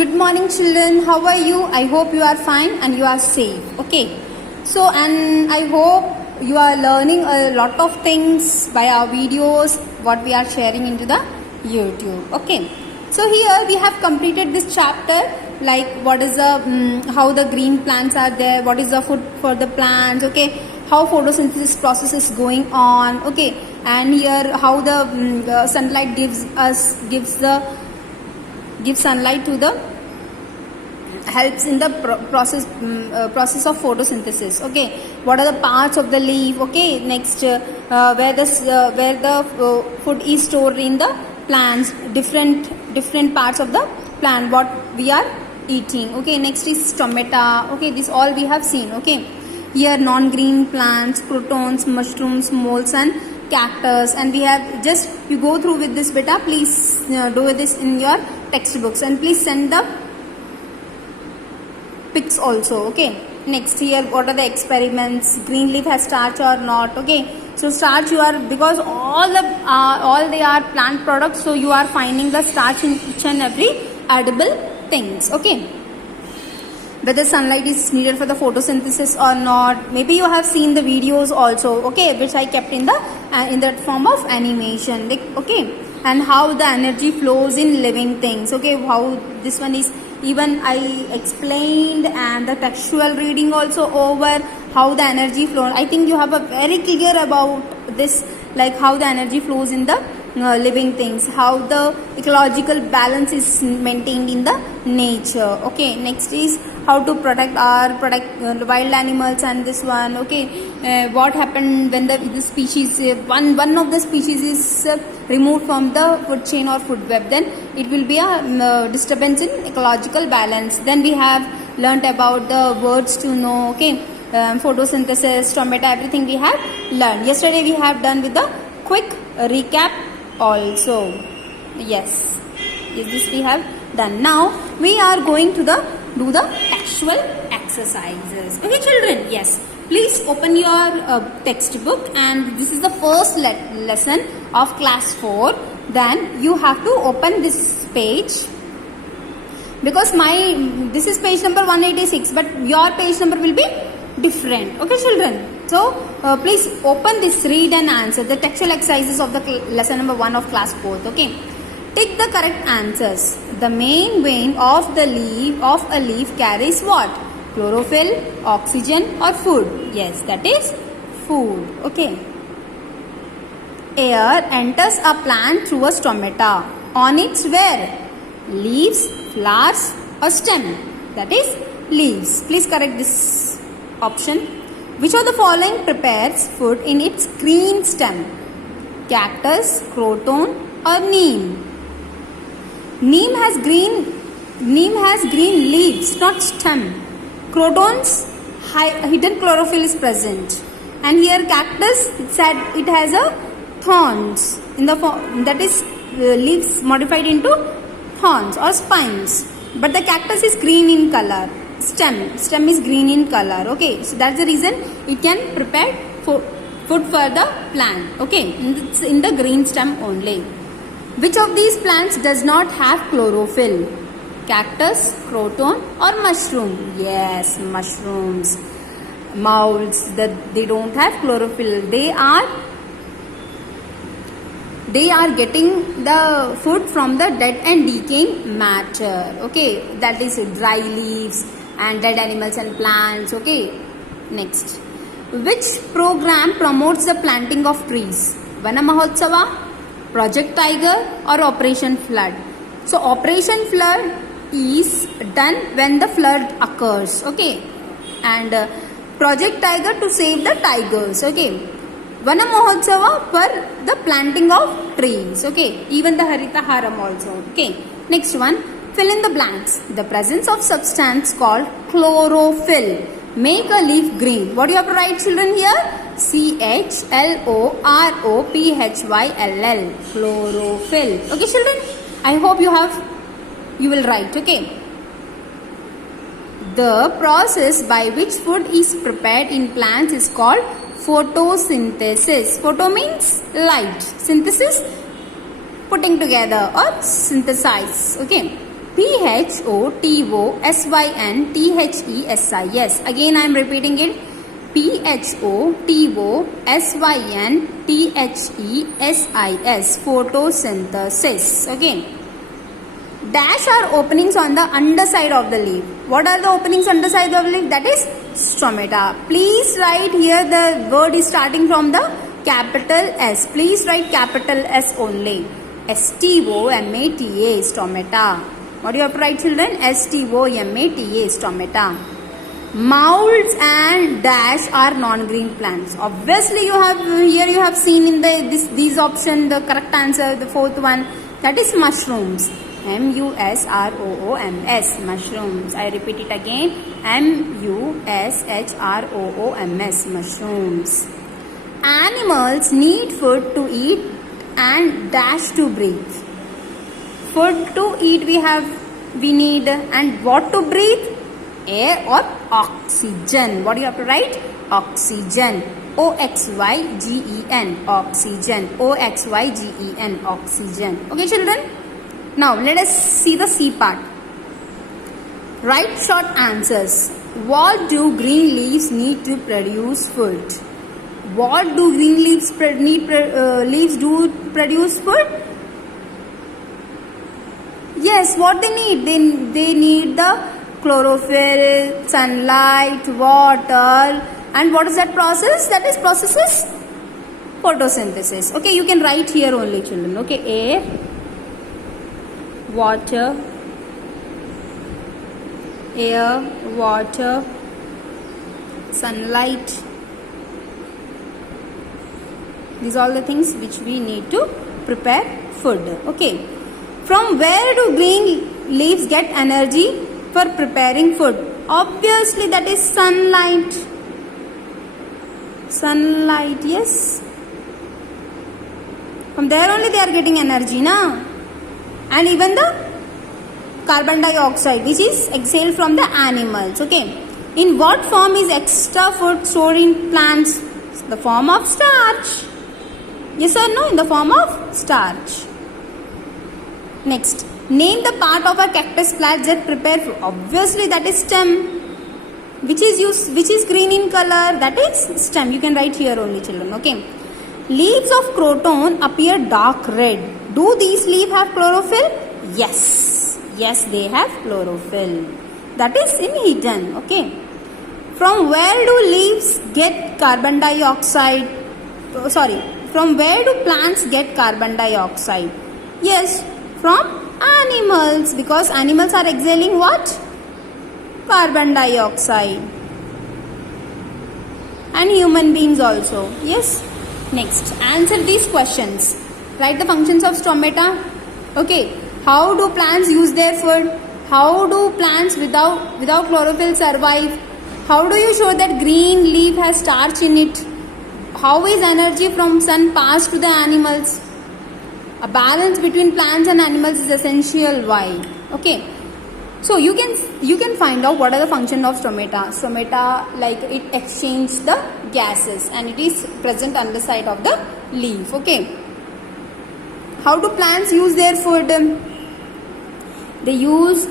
Good morning, children. How are you? I hope you are fine and you are safe. Okay. So, and I hope you are learning a lot of things by our videos, what we are sharing into the YouTube. Okay. So here we have completed this chapter, like what is the how the green plants are there, what is the food for the plants. Okay. How photosynthesis process is going on. Okay. And here how the sunlight gives sunlight to the helps in the process of photosynthesis. Okay, what are the parts of the leaf? Okay, next where the food is stored in the plants, different parts of the plant what we are eating. Okay, next is stomata. Okay, this all we have seen. Okay, here non-green plants, crotons, mushrooms, molds and cactus, and we have just you go through with this beta. Please do this in your textbooks and please send the pics also. Okay, next here what are the experiments? Green leaf has starch or not? Okay, so starch you are, because all they are plant products, so you are finding the starch in each and every edible things. Okay, whether sunlight is needed for the photosynthesis or not, maybe you have seen the videos also. Okay, which I kept in that form of animation. Like, okay, and how the energy flows in living things. Okay, how this one is, even I explained, and the textual reading also over how the energy flows. I think you have a very clear about this, like how the energy flows in the living things, how the ecological balance is maintained in the nature. Okay, next is how to protect wild animals, and this one. Okay, what happened when the species one of the species is removed from the food chain or food web, then it will be a disturbance in ecological balance. Then we have learnt about the words to know. Okay, photosynthesis, stomata, everything we have learned. Yesterday we have done with the quick recap also. Yes, this we have done. Now we are going to do the textual exercises. Okay, children. Yes, please open your textbook, and this is the first lesson of class 4. Then you have to open this page, because this is page number 186, but your page number will be different. Okay, children. So please open this, read and answer the textual exercises of the lesson number 1 of class 4th. Okay, tick the correct answers. The main vein of a leaf carries what? Chlorophyll, oxygen or food? Yes, that is food. Okay. Air enters a plant through a stomata. On its where? Leaves, flowers or stem? That is leaves. Please correct this option. Which of the following prepares food in its green stem? Cactus, croton or neem? Neem has green leaves, not stem. Croton's hidden chlorophyll is present, and here cactus, it has a thorns in the form, that is leaves modified into thorns or spines. But the cactus is green in color. Stem is green in color. Okay, so that's the reason it can prepare food for the plant. Okay, it's in the green stem only. Which of these plants does not have chlorophyll? Cactus, croton or mushroom? Yes, mushrooms. Molds, they don't have chlorophyll. They are getting the food from the dead and decaying matter. Okay, that is dry leaves and dead animals and plants. Okay, next. Which program promotes the planting of trees? Vana Mahotsava, Project Tiger or Operation Flood? So Operation Flood is done when the flood occurs. Okay, and Project Tiger to save the tigers. Okay, Vana Mahotsava for the planting of trees. Okay, even the Harita Haram also. Okay, next one, fill in the blanks. The presence of substance called chlorophyll make a leaf green. What do you have to write, children, here? CHLOROPHYLL. Chlorophyll. Okay, children, I hope you will write. Okay, the process by which food is prepared in plants is called photosynthesis. Photo means light, synthesis putting together or synthesize. Okay, PHOTOSYNTHESIS. Again I am repeating it. PHOTOSYNTHESIS. Photosynthesis. Okay. Dash are openings on the underside of the leaf. What are the openings underside of the leaf? That is stomata. Please write here, the word is starting from the capital S. Please write capital S only. STOMATA, stomata. What do you have to write, children? STOMATA, stomata. Moulds and dash are non-green plants. Obviously you have seen in these option the correct answer, the fourth one, that is mushrooms. MUSROOMS, mushrooms. I repeat it again. MUSHROOMS, mushrooms. Animals need food to eat and dash to breathe. Food to eat we need, and what to breathe? Air or oxygen. What do you have to write? Oxygen. OXYGEN, oxygen. OXYGEN, oxygen. Okay, children? Now let us see the C part. Write short answers. What do green leaves need to produce food? What do green leaves leaves do produce food? Yes, what they need? They need the chlorophyll, sunlight, water, and what is that process? That is processes photosynthesis. Okay, you can write here only, children. Okay, air, water, sunlight. These are all the things which we need to prepare food. Okay. From where do green leaves get energy for preparing food? Obviously that is sunlight. Sunlight, yes. From there only they are getting energy, na? And even the carbon dioxide which is exhaled from the animals. Okay. In what form is extra food stored in plants? The form of starch. Yes or no? In the form of starch. Next, name the part of a cactus plant that prepare food. Obviously that is stem. Which is green in color? That is stem. You can write here only, children. Okay. Leaves of croton appear dark red. Do these leaves have chlorophyll? Yes. Yes, they have chlorophyll. That is in hidden. Okay. From where do leaves get carbon dioxide? From where do plants get carbon dioxide? Yes, from animals, because animals are exhaling what? Carbon dioxide. And human beings also. Yes. Next, answer these questions. Write the functions of stomata. Okay. How do plants use their food? How do plants without chlorophyll survive? How do you show that green leaf has starch in it? How is energy from sun passed to the animals? A balance between plants and animals is essential. Why? Okay. So you can find out what are the function of stomata. Stomata, like, it exchanges the gases and it is present on the side of the leaf. Okay. How do plants use their food? They use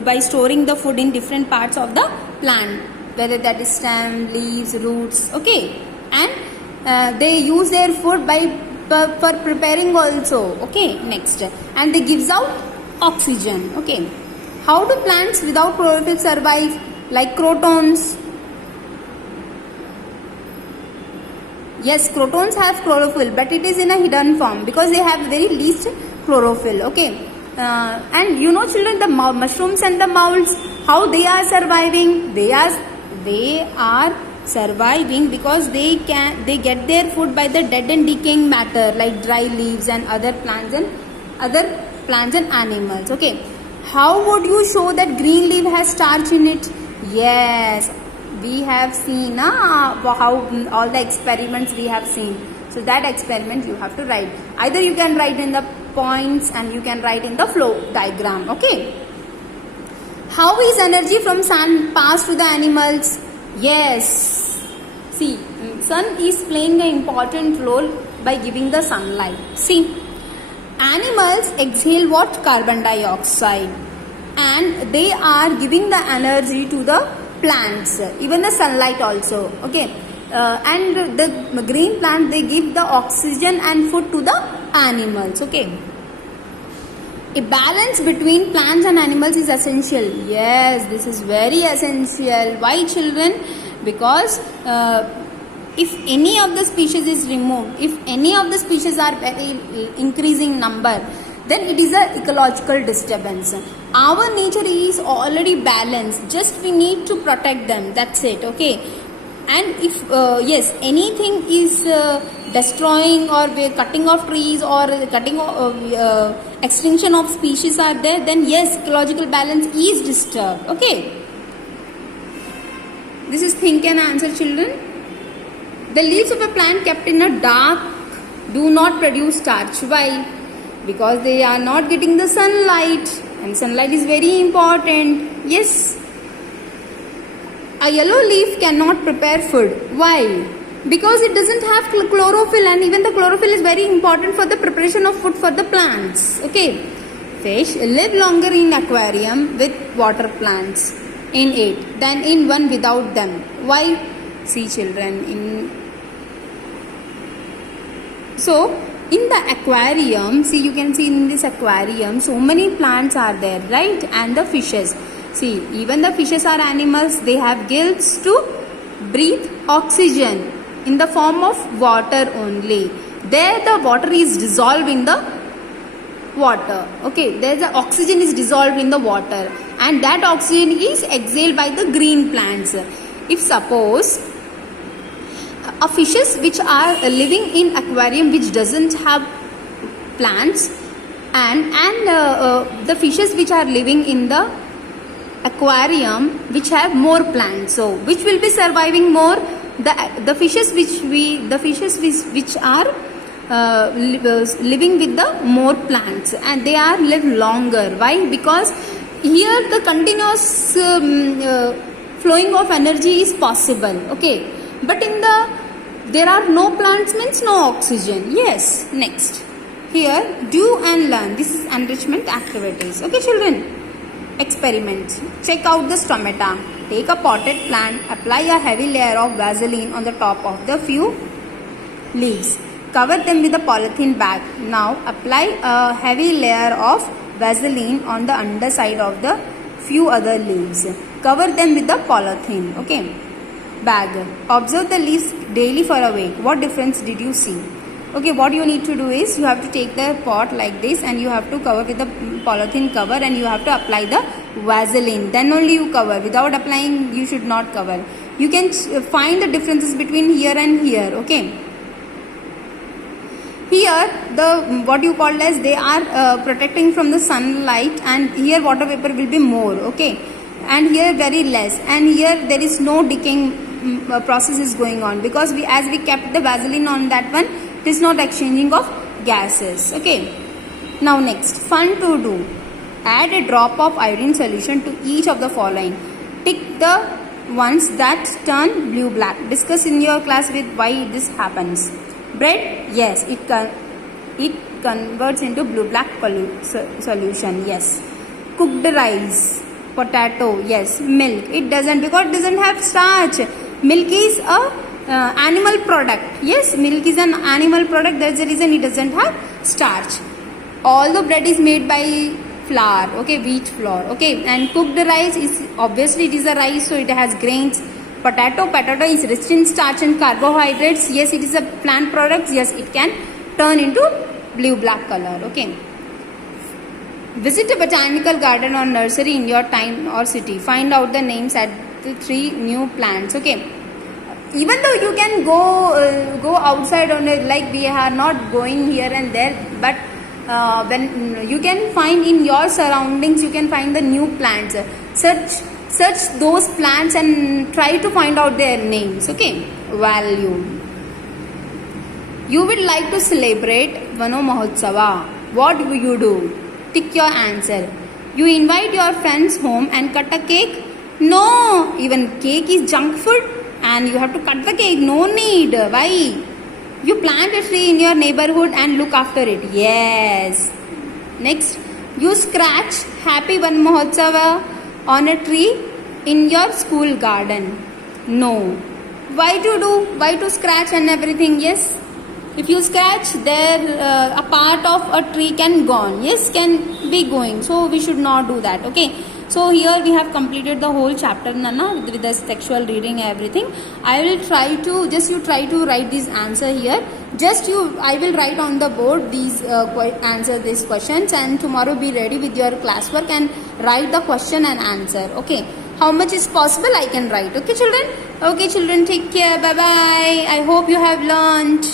by storing the food in different parts of the plant, whether that is stem, leaves, roots. Okay. And they use their food for preparing also. Okay. Next, and they gives out oxygen. Okay. How do plants without chlorophyll survive? Like crotons. Yes, crotons have chlorophyll, but it is in a hidden form because they have very least chlorophyll. Okay. And you know, children, the mushrooms and the moulds, how they are surviving? They are surviving because they get their food by the dead and decaying matter like dry leaves and other plants and animals. Okay. How would you show that green leaf has starch in it? Yes, we have seen how all the experiments we have seen. So that experiment you have to write. Either you can write in the points and you can write in the flow diagram. Okay. How is energy from sun passed to the animals? Yes. See, sun is playing an important role by giving the sunlight. See, Animals exhale what? Carbon dioxide, and they are giving the energy to the plants, even the sunlight also. Okay, and the green plant, they give the oxygen and food to the animals. Okay, a balance between plants and animals is essential. Yes, this is very essential. Why, children? Because if any of the species is removed, if any of the species are very increasing number, then it is a ecological disturbance. Our nature is already balanced, just we need to protect them, that's it. Okay, and if yes, anything is destroying or cutting off trees or cutting extinction of species are there, then yes, ecological balance is disturbed. Okay, this is think and answer, children. The leaves of a plant kept in a dark do not produce starch. Why? Because they are not getting the sunlight, and sunlight is very important. Yes, a yellow leaf cannot prepare food. Why? Because it doesn't have chlorophyll, and even the chlorophyll is very important for the preparation of food for the plants. Okay, fish live longer in aquarium with water plants in it than in one without them. Why? See, children, so in the aquarium, see, you can see in this aquarium so many plants are there, right? And the fishes. See, even the fishes are animals. They have gills to breathe oxygen in the form of water only. There the water is dissolved in the water. Okay, there the oxygen is dissolved in the water, and that oxygen is exhaled by the green plants. If suppose fishes which are living in aquarium which doesn't have plants, and the fishes which are living in the aquarium which have more plants, so which will be surviving more? The fishes which are living with the more plants, and they are live longer. Why? Because here the continuous flowing of energy is possible. Okay, but in there are no plants means no oxygen. Yes, next. Here, do and learn. This is enrichment activities. Okay, children. Experiments. Check out the stomata. Take a potted plant. Apply a heavy layer of Vaseline on the top of the few leaves. Cover them with a polythene bag. Now, apply a heavy layer of Vaseline on the underside of the few other leaves. Cover them with the polythene. Okay. Bag. Observe the leaves daily for a week. What difference did you see? Okay, what you need to do is you have to take the pot like this, and you have to cover with the polythene cover, and you have to apply the Vaseline. Then only you cover. Without applying, you should not cover. You can find the differences between here and here. Okay. Here the what you call as they are protecting from the sunlight, and here water vapor will be more. Okay, and here very less, and here there is no decaying process is going on, because as we kept the Vaseline on that one, it is not exchanging of gases. Okay, now next, fun to do. Add a drop of iodine solution to each of the following. Tick the ones that turn blue black. Discuss in your class with why this happens. Bread, yes, it converts into blue black solution. Yes. Cooked rice, potato, yes. Milk, it doesn't, because it doesn't have starch. Milk is a animal product. Yes, milk is an animal product. That's the reason it doesn't have starch. All the bread is made by flour. Okay, wheat flour. Okay, and cooked rice is obviously it is a rice, so it has grains. Potato is rich in starch and carbohydrates. Yes, it is a plant product. Yes, it can turn into blue black color. Okay. Visit a botanical garden or nursery in your town or city. Find out the names at the 3 new plants. Okay. Even though you can go outside on it, like we are not going here and there, but when you can find in your surroundings, you can find the new plants. Search those plants and try to find out their names. Okay. Value. You would like to celebrate Vano Mahotsava. What will you do? Tick your answer. You invite your friends home and cut a cake? No, even cake is junk food and you have to cut the cake. No need. Why? You plant a tree in your neighborhood and look after it. Yes. Next, you scratch Happy Van Mahotsava on a tree in your school garden. No. Why to scratch and everything? Yes. If you scratch there, a part of a tree can gone. Yes, can be going. So we should not do that. Okay. So here we have completed the whole chapter, Nana, with the textual reading and everything. I will try to you try to write this answer here. I will write on the board these answer these questions, and tomorrow be ready with your classwork and write the question and answer. Okay. How much is possible I can write. Okay, children. Okay, children. Take care. Bye bye. I hope you have learned.